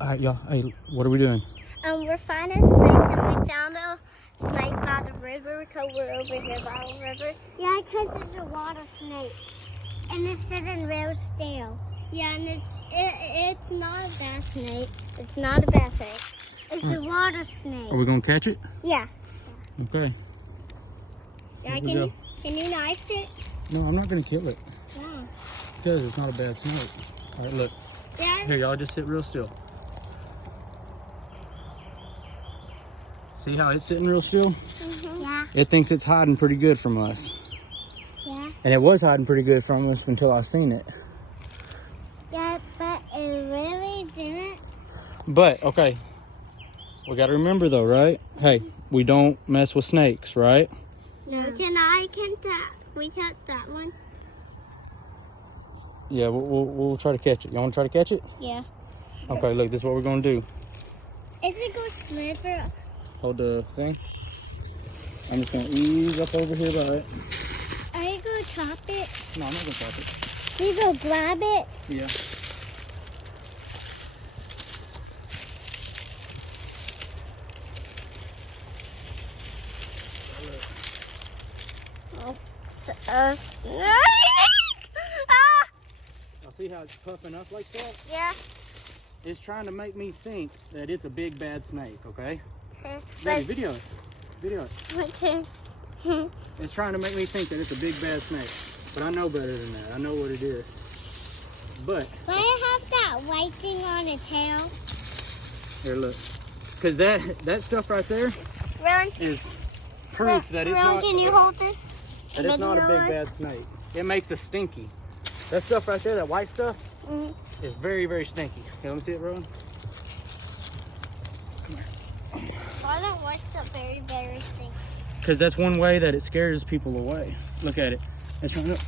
All right, y'all. Hey, what are we doing? We're finding snakes, and we found a snake by the river because we're over here by the river. Yeah, because there's a water snake, and it's sitting real still. Yeah, and it's not a bad snake. It's not a bad snake. It's a water snake. Are we gonna catch it? Yeah. Okay. Yeah. Can you knife it? No, I'm not gonna kill it Yeah. because it's not a bad snake. All right, look. Yeah. Here, y'all, just sit real still. See how it's sitting real still? Yeah. It thinks it's hiding pretty good from us. Yeah. And it was hiding pretty good from us until I seen it. Yeah, but it really didn't. But, okay. We gotta remember though, right? Hey, we don't mess with snakes, right? No. We catch that one? Yeah, we'll try to catch it. You wanna try to catch it? Yeah. Okay, look, this is what we're gonna do. Is it go slipper? Hold the thing. I'm just gonna ease up over here by it. Are you gonna chop it? No, I'm not gonna chop it. You gonna grab it? Yeah. Ah! I see how it's puffing up like that? Yeah. It's trying to make me think that it's a big bad snake, okay? Okay. Baby, video it. Video it. It's trying to make me think that it's a big bad snake. But I know better than that. I know what it is. But Why it have that white thing on its tail? here, look. Because that stuff right there Ron, is proof that it's Ron, not, can you hold this? that it's not a big bad snake. It makes us stinky. That stuff right there, that white stuff, is very, very stinky. Okay, let me see it, Rowan. Why that white stuff very, very stinky? Because that's one way that it scares people away. Look at it. It's trying to,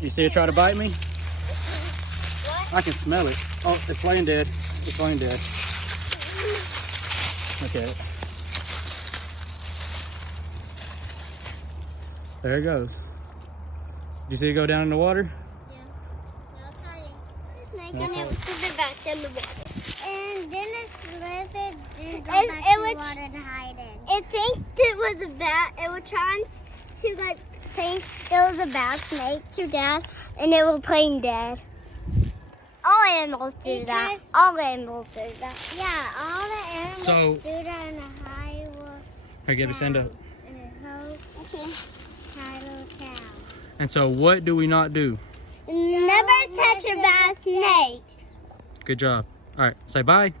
you see it try to bite me? What? I can smell it. Oh, it's laying dead. It's laying dead. Look at it. There it goes. Did you see it go down in the water? Yeah. No, sorry. Snake and it was sitting back in the water. And then it slithered and go back in the water and hide in. It thinks it was a bat. It was trying to like think it was a bad snake to death, and it was playing dead. All animals do that. All animals do that. Yeah, all the animals do that in the Iowa. Here, give us end up. In the whole Title town. And so what do we not do? Never touch a bad snake. Good job. All right, say bye.